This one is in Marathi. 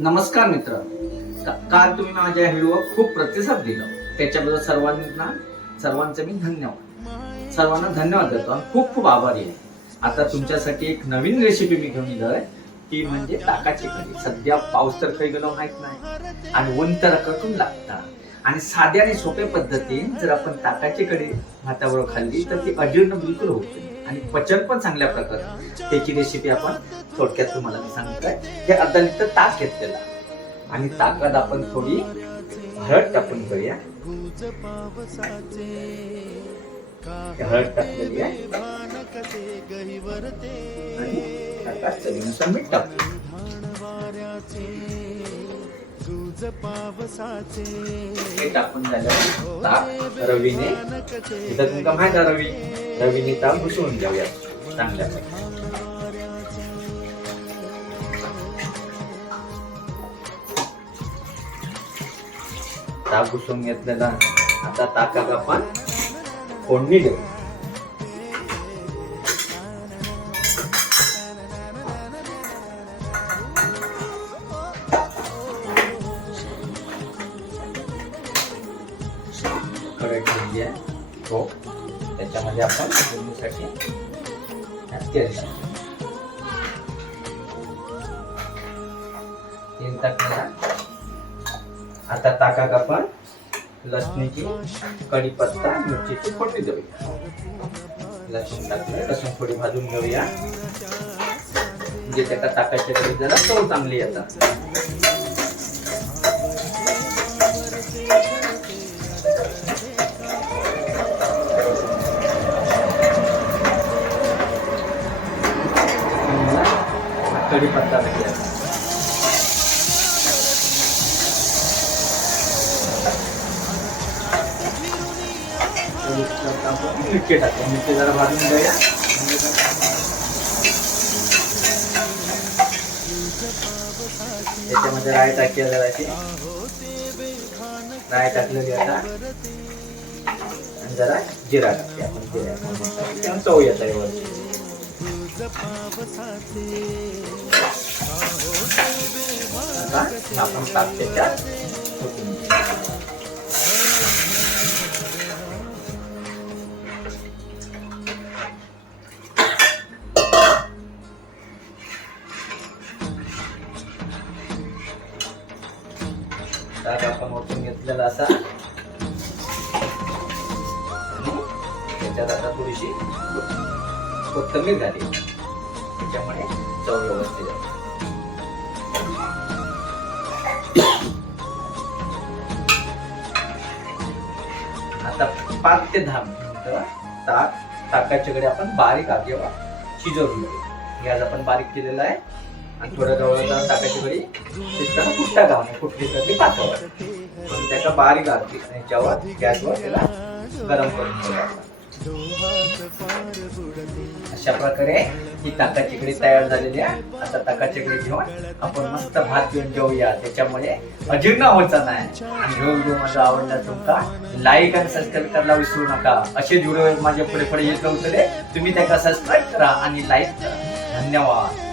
नमस्कार मित्र, काल तुम्ही माझ्या व्हिडिओ खूप प्रतिसाद दिला, त्याच्याबद्दल सर्वांचे मी सर्वांना धन्यवाद देतो आणि खूप खूप आभारी आहे. आता तुमच्यासाठी एक नवीन रेसिपी मी घेऊन येतोय, ती म्हणजे ताकाची कढी. सध्या पाऊस तर काही गेलो माहित नाही आणि ऊन तर रखरखून लागतं आणि साध्या आणि सोप्या पद्धतीने जर आपण ताकाची कढी भाताबरोबर खाल्ली तर ती अजीर्ण बिलकुल होत नाही आणि पचन पण चांगल्या प्रकारे. त्याची रेसिपी आपण थोडक्यात तुम्हाला मी सांगतोय. हे अर्धा लिटर ताक घेतलेला आणि ताकात आपण थोडी हळद टाकून करूया. हळद टाकलेली आहे आणि ताकात चवीनुसार मीठ टाकू. हे टाकून झाल्यावर ताक रवीने, इथं तुमका माहित आहे रवीने ताक घुसवून घेऊया चांगल्या प्रकारे. ताक घुसवून घेतलेला. आता ताकात आपण फोडणी देऊ. कढई ठेवली आहे हो, त्याच्यामध्ये आपण फोडणीसाठी तेल टाकलेला. आता ताकात आपण लसणीची, कढीपत्ता, मिरचीची फोडणी देऊया. लसूण टाकले, लसूण थोडी भाजून घेऊया म्हणजे त्या ताकाच्या कढीत जरा चव चांगली येतात. कढीपत्ता टाकूया. मिरची टाकूया. मिरची जरा भाजून घेऊया. त्याच्यामध्ये राय टाकूया. जराशी राय टाकलेली आता आणि जरा जिरा टाकूया. आपण जिरा चव येत आहे वरती. आता आपण ताक त्याच्यात ताक आपण ओतून घेतलेला असा. त्याच्यात आता थोडीशी कोथिंबीर घाली, त्याच्यामुळे चव व्यवस्थित आहे. आता 5 ते 10 मिनिटं ताकाच्याकडे आपण बारीक आधीवा शिजवून घेऊ. गॅस आपण बारीक केलेला आहे आणि थोड्या गव्हाला ताकाची कढी शिजताना फुटता का नाही, फुटली तर ती पातळ पण त्याचा बारीक आरती याच्यावर गॅसवर त्याला गरम करून घ्यायला. अशा प्रकारे ही ताकाची कढी तयार झालेली आहे. आता ताकाची कढी घेऊन आपण मस्त भात घेऊन जेवूया, त्याच्यामुळे अजीर्ण व्हायचा नाही. आणि व्हिडिओ माझा आवडला तुमका लाईक आणि सबस्क्राईब करायला विसरू नका. असे व्हिडिओ माझ्या पुढे पुढे येत राहतले, तुम्ही त्याला सबस्क्राईब करा आणि लाईक करा. धन्यवाद.